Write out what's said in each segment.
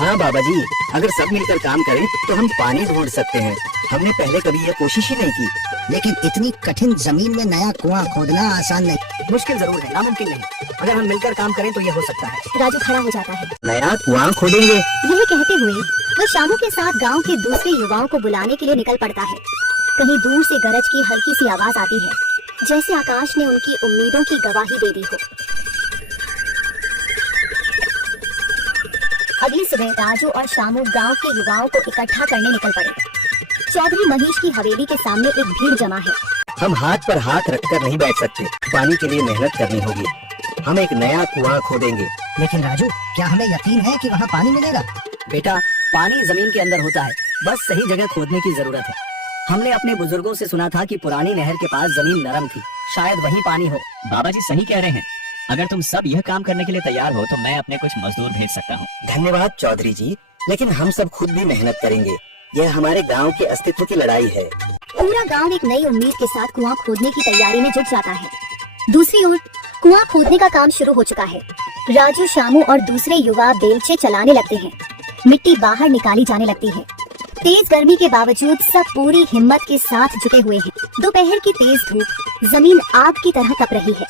हाँ बाबा जी, अगर सब मिलकर काम करें तो हम पानी ढूंढ सकते हैं। हमने पहले कभी ये कोशिश ही नहीं की। लेकिन इतनी कठिन जमीन में नया कुआं खोदना आसान नहीं। मुश्किल जरूर है, नामुमकिन नहीं। अगर हम मिलकर काम करें तो ये हो सकता है। राजू खड़ा हो जाता है। नया कुआं खोदेंगे? यही कहते हुए वह शामू के साथ गांव के दूसरे युवाओं को बुलाने के लिए निकल पड़ता है। कहीं दूर से गरज की हल्की सी आवाज आती है, जैसे आकाश ने उनकी उम्मीदों की गवाही दे दी हो। अगली सुबह राजू और शामू गांव के युवाओं को इकट्ठा करने निकल पड़े। चौधरी मनीष की हवेली के सामने एक भीड़ जमा है। हम हाथ पर हाथ रखकर नहीं बैठ सकते, पानी के लिए मेहनत करनी होगी। हम एक नया कुआं खोदेंगे। लेकिन राजू, क्या हमें यकीन है कि वहाँ पानी मिलेगा? बेटा, पानी जमीन के अंदर होता है, बस सही जगह खोदने की जरूरत है। हमने अपने बुजुर्गों से सुना था कि पुरानी नहर के पास जमीन नरम थी, शायद वहीं पानी हो। बाबा जी सही कह रहे हैं। अगर तुम सब यह काम करने के लिए तैयार हो तो मैं अपने कुछ मजदूर भेज सकता हूँ। धन्यवाद चौधरी जी, लेकिन हम सब खुद भी मेहनत करेंगे। यह हमारे गांव के अस्तित्व की लड़ाई है। पूरा गांव एक नई उम्मीद के साथ कुआं खोदने की तैयारी में जुट जाता है। दूसरी ओर कुआं खोदने का काम शुरू हो चुका है। राजू, शामू और दूसरे युवा बेलचे चलाने लगते हैं। मिट्टी बाहर निकाली जाने लगती है। तेज गर्मी के बावजूद सब पूरी हिम्मत के साथ जुटे हुए हैं। दोपहर की तेज धूप जमीन आग की तरह तप रही है।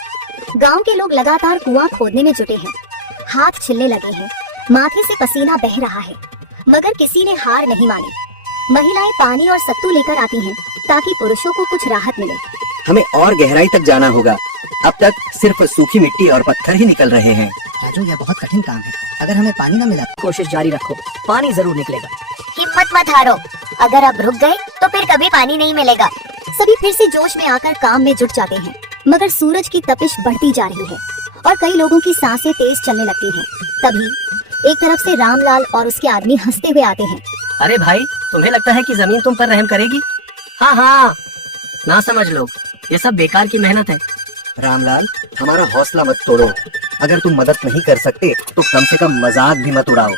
गांव के लोग लगातार कुआं खोदने में जुटे हैं। हाथ छिलने लगे हैं, माथे से पसीना बह रहा है, मगर किसी ने हार नहीं मानी। महिलाएं पानी और सत्तू लेकर आती हैं ताकि पुरुषों को कुछ राहत मिले। हमें और गहराई तक जाना होगा। अब तक सिर्फ सूखी मिट्टी और पत्थर ही निकल रहे हैं। राजू, यह बहुत कठिन काम है। अगर हमें पानी न मिला, कोशिश जारी रखो, पानी जरूर निकलेगा। हिम्मत मत हारो, अगर अब रुक गए तो फिर कभी पानी नहीं मिलेगा। सभी फिर से जोश में आकर काम में जुट जाते हैं, मगर सूरज की तपिश बढ़ती जा रही है और कई लोगों की सांसें तेज चलने लगती हैं। तभी एक तरफ से रामलाल और उसके आदमी हंसते हुए आते हैं। अरे भाई, तुम्हें लगता है कि जमीन तुम पर रहम करेगी? हाँ हाँ, ना समझ लो, ये सब बेकार की मेहनत है। रामलाल, हमारा हौसला मत तोड़ो। अगर तुम मदद नहीं कर सकते तो कम से कम मजाक भी मत उड़ाओ।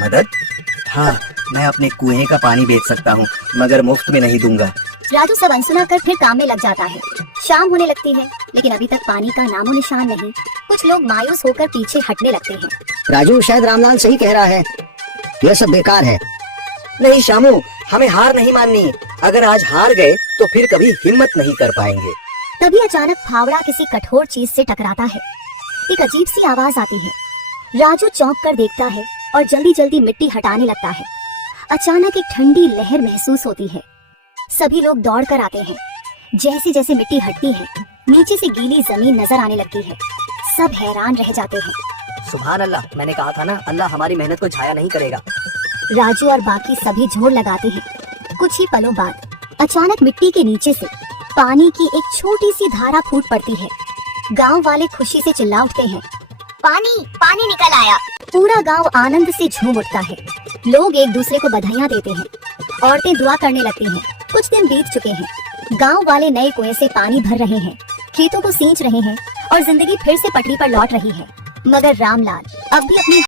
मदद? हाँ, मैं अपने कुएं का पानी बेच सकता हूँ, मगर मुफ्त में नहीं दूंगा। राजू सब अनसुना कर फिर काम में लग जाता है। शाम होने लगती है, लेकिन अभी तक पानी का नामो निशान नहीं। कुछ लोग मायूस होकर पीछे हटने लगते हैं। राजू, शायद रामलाल सही कह रहा है, यह सब बेकार है। नहीं शामू, हमें हार नहीं माननी। अगर आज हार गए तो फिर कभी हिम्मत नहीं कर पाएंगे। तभी अचानक फावड़ा किसी कठोर चीज से टकराता है। एक अजीब सी आवाज आती है। राजू चौंक कर देखता है और जल्दी जल्दी मिट्टी हटाने लगता है। अचानक एक ठंडी लहर महसूस होती है। सभी लोग दौड़ कर आते हैं। जैसे जैसे मिट्टी हटती है, नीचे से गीली जमीन नजर आने लगती है। सब हैरान रह जाते हैं। सुभान अल्लाह, मैंने कहा था ना, अल्लाह हमारी मेहनत को छाया नहीं करेगा। राजू और बाकी सभी जोर लगाते हैं। कुछ ही पलों बाद अचानक मिट्टी के नीचे से पानी की एक छोटी सी धारा फूट पड़ती है। गांव वाले खुशी से चिल्ला उठते हैं, पानी पानी निकल आया। पूरा गांव आनंद से झूम उठता है। लोग एक दूसरे को बधाइयां देते हैं। औरतें दुआ करने लगती हैं। कुछ दिन बीत चुके हैं। गांव वाले नए कुएं से पानी भर रहे हैं, खेतों को सींच रहे हैं और जिंदगी फिर से पटरी पर लौट रही है। मगर रामलाल अब भी अपनी